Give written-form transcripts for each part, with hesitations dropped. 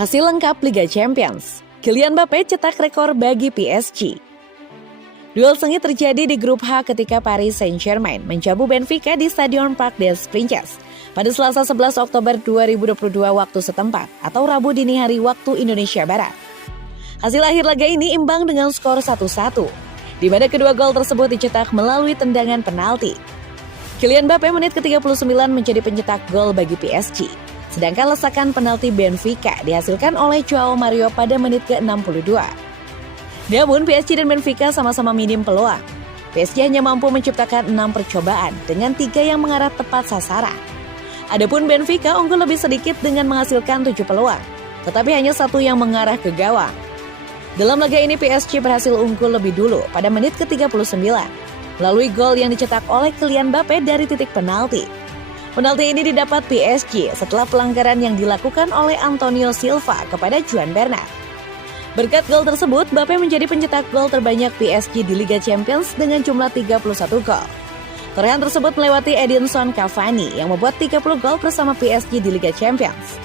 Hasil lengkap Liga Champions, Kylian Mbappé cetak rekor bagi PSG. Duel sengit terjadi di grup H ketika Paris Saint-Germain menjamu Benfica di Stadion Parc des Princes pada Selasa 11 Oktober 2022 waktu setempat atau Rabu dini hari waktu Indonesia Barat. Hasil akhir laga ini imbang dengan skor 1-1, di mana kedua gol tersebut dicetak melalui tendangan penalti. Kylian Mbappé menit ke-39 menjadi pencetak gol bagi PSG. Sedangkan lesakan penalti Benfica dihasilkan oleh Joao Mario pada menit ke-62. Namun PSG dan Benfica sama-sama minim peluang. PSG hanya mampu menciptakan 6 percobaan dengan 3 yang mengarah tepat sasaran. Adapun Benfica unggul lebih sedikit dengan menghasilkan 7 peluang, tetapi hanya 1 yang mengarah ke gawang. Dalam laga ini PSG berhasil unggul lebih dulu pada menit ke-39 melalui gol yang dicetak oleh Kylian Mbappé dari titik penalti. Penalti ini didapat PSG setelah pelanggaran yang dilakukan oleh Antonio Silva kepada Juan Bernat. Berkat gol tersebut, Mbappé menjadi pencetak gol terbanyak PSG di Liga Champions dengan jumlah 31 gol. Torehan tersebut melewati Edinson Cavani yang membuat 30 gol bersama PSG di Liga Champions.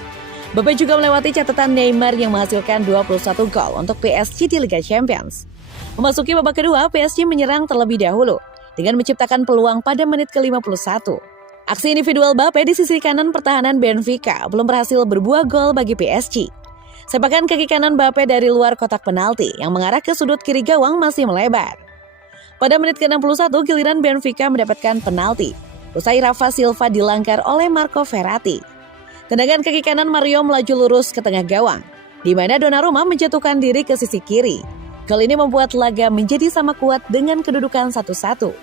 Mbappé juga melewati catatan Neymar yang menghasilkan 21 gol untuk PSG di Liga Champions. Memasuki babak kedua, PSG menyerang terlebih dahulu dengan menciptakan peluang pada menit ke-51. Aksi individual Mbappé di sisi kanan pertahanan Benfica belum berhasil berbuah gol bagi PSG. Sepakan kaki kanan Mbappé dari luar kotak penalti yang mengarah ke sudut kiri gawang masih melebar. Pada menit ke-61, giliran Benfica mendapatkan penalti. Usai Rafa Silva dilanggar oleh Marco Verratti. Tendangan kaki kanan Mario melaju lurus ke tengah gawang, di mana Donnarumma menjatuhkan diri ke sisi kiri. Gol ini membuat laga menjadi sama kuat dengan kedudukan 1-1.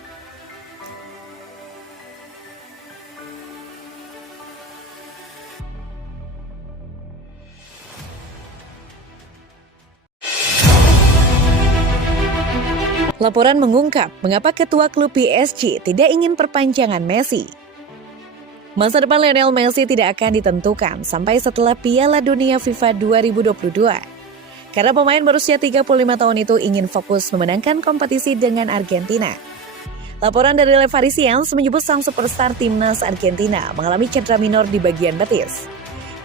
Laporan mengungkap mengapa ketua klub PSG tidak ingin perpanjangan Messi. Masa depan Lionel Messi tidak akan ditentukan sampai setelah Piala Dunia FIFA 2022. Karena pemain berusia 35 tahun itu ingin fokus memenangkan kompetisi dengan Argentina. Laporan dari Le Parisien menyebut sang superstar timnas Argentina mengalami cedera minor di bagian betis.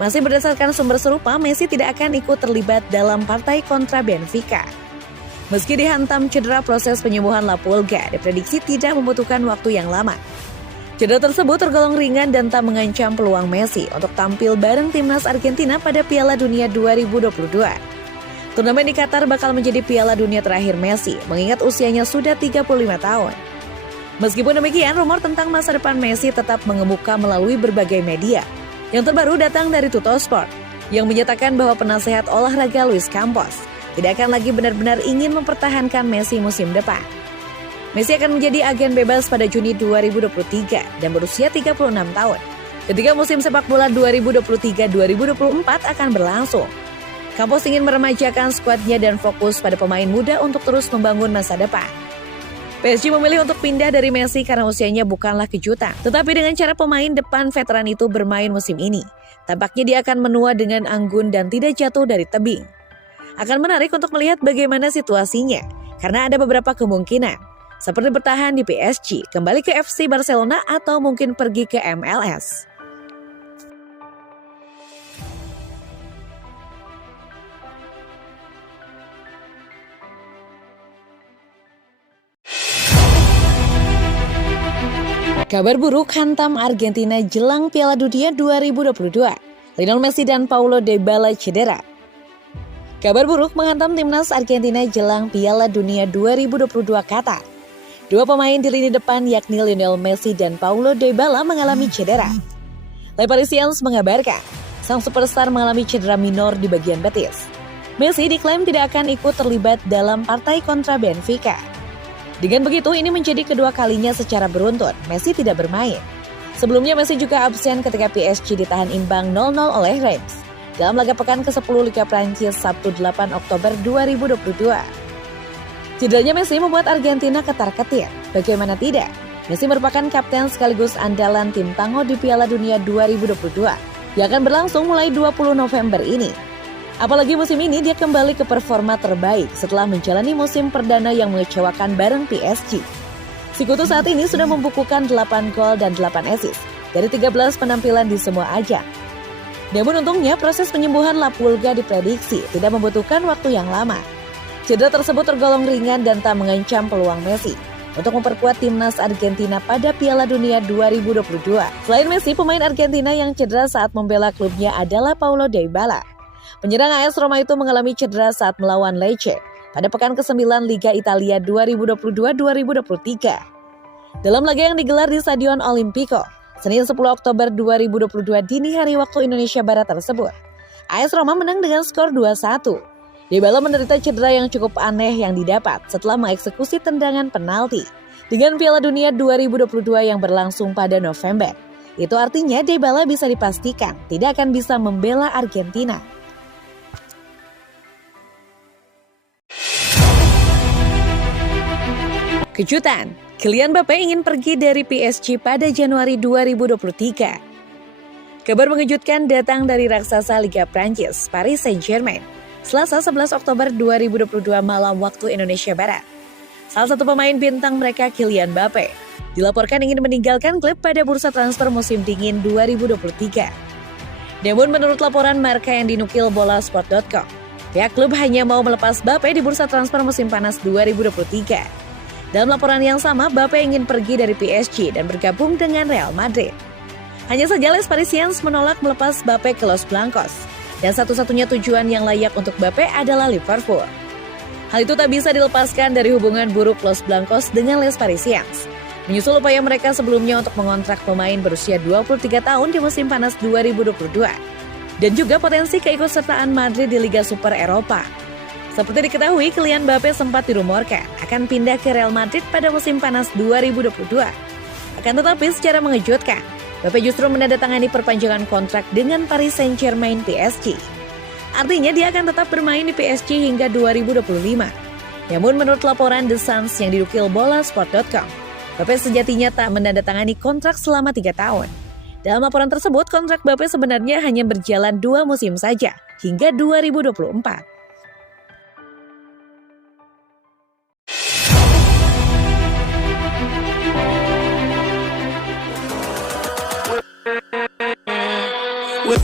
Masih berdasarkan sumber serupa, Messi tidak akan ikut terlibat dalam partai kontra Benfica. Meski dihantam cedera, proses penyembuhan La Pulga diprediksi tidak membutuhkan waktu yang lama. Cedera tersebut tergolong ringan dan tak mengancam peluang Messi untuk tampil bareng timnas Argentina pada Piala Dunia 2022. Turnamen di Qatar bakal menjadi Piala Dunia terakhir Messi, mengingat usianya sudah 35 tahun. Meskipun demikian, rumor tentang masa depan Messi tetap mengemuka melalui berbagai media. Yang terbaru datang dari Tuttosport, yang menyatakan bahwa penasehat olahraga Luis Campos tidak akan lagi benar-benar ingin mempertahankan Messi musim depan. Messi akan menjadi agen bebas pada Juni 2023 dan berusia 36 tahun. Ketika musim sepak bola 2023-2024 akan berlangsung, Campos ingin meremajakan skuadnya dan fokus pada pemain muda untuk terus membangun masa depan. PSG memilih untuk pindah dari Messi karena usianya bukanlah kejutan, tetapi dengan cara pemain depan veteran itu bermain musim ini, tampaknya dia akan menua dengan anggun dan tidak jatuh dari tebing. Akan menarik untuk melihat bagaimana situasinya, karena ada beberapa kemungkinan, seperti bertahan di PSG, kembali ke FC Barcelona, atau mungkin pergi ke MLS. Kabar buruk hantam Argentina jelang Piala Dunia 2022. Lionel Messi dan Paulo Dybala cedera. Kabar buruk menghantam timnas Argentina jelang Piala Dunia 2022 Qatar. Dua pemain di lini depan yakni Lionel Messi dan Paulo Dybala mengalami cedera. Le Parisien mengabarkan, sang superstar mengalami cedera minor di bagian betis. Messi diklaim tidak akan ikut terlibat dalam partai kontra Benfica. Dengan begitu, ini menjadi kedua kalinya secara beruntun Messi tidak bermain. Sebelumnya Messi juga absen ketika PSG ditahan imbang 0-0 oleh Reims dalam laga pekan ke-10 Liga Prancis Sabtu 8 Oktober 2022. Cederanya Messi membuat Argentina ketar-ketir. Bagaimana tidak? Messi merupakan kapten sekaligus andalan tim Tango di Piala Dunia 2022 yang akan berlangsung mulai 20 November ini. Apalagi musim ini dia kembali ke performa terbaik setelah menjalani musim perdana yang mengecewakan bareng PSG. Si Kutu saat ini sudah membukukan 8 gol dan 8 assist dari 13 penampilan di semua ajang. Namun untungnya proses penyembuhan La Pulga diprediksi tidak membutuhkan waktu yang lama. Cedera tersebut tergolong ringan dan tak mengancam peluang Messi untuk memperkuat timnas Argentina pada Piala Dunia 2022. Selain Messi, pemain Argentina yang cedera saat membela klubnya adalah Paulo Dybala. Penyerang AS Roma itu mengalami cedera saat melawan Lecce pada pekan ke-9 Liga Italia 2022-2023. Dalam laga yang digelar di Stadion Olimpico, Senin 10 Oktober 2022 dini hari waktu Indonesia Barat tersebut, AS Roma menang dengan skor 2-1. Dybala menderita cedera yang cukup aneh yang didapat setelah mengeksekusi tendangan penalti dengan Piala Dunia 2022 yang berlangsung pada November. Itu artinya Dybala bisa dipastikan tidak akan bisa membela Argentina. Kejutan, Kylian Mbappé ingin pergi dari PSG pada Januari 2023. Kabar mengejutkan datang dari raksasa Liga Prancis, Paris Saint-Germain, Selasa 11 Oktober 2022 malam waktu Indonesia Barat. Salah satu pemain bintang mereka, Kylian Mbappé, dilaporkan ingin meninggalkan klub pada bursa transfer musim dingin 2023. Namun menurut laporan Marca yang dinukil bolasport.com, pihak klub hanya mau melepas Mbappé di bursa transfer musim panas 2023. Dalam laporan yang sama, Mbappé ingin pergi dari PSG dan bergabung dengan Real Madrid. Hanya saja Les Parisiens menolak melepas Mbappé ke Los Blancos, dan satu-satunya tujuan yang layak untuk Mbappé adalah Liverpool. Hal itu tak bisa dilepaskan dari hubungan buruk Los Blancos dengan Les Parisiens, menyusul upaya mereka sebelumnya untuk mengontrak pemain berusia 23 tahun di musim panas 2022, dan juga potensi keikutsertaan Madrid di Liga Super Eropa. Seperti diketahui, Kylian Mbappé sempat dirumorkan akan pindah ke Real Madrid pada musim panas 2022. Akan tetapi secara mengejutkan, Mbappé justru menandatangani perpanjangan kontrak dengan Paris Saint-Germain PSG. Artinya dia akan tetap bermain di PSG hingga 2025. Namun menurut laporan The Suns yang didukil bolasport.com, Mbappé sejatinya tak menandatangani kontrak selama 3 tahun. Dalam laporan tersebut, kontrak Mbappé sebenarnya hanya berjalan 2 musim saja, hingga 2024. With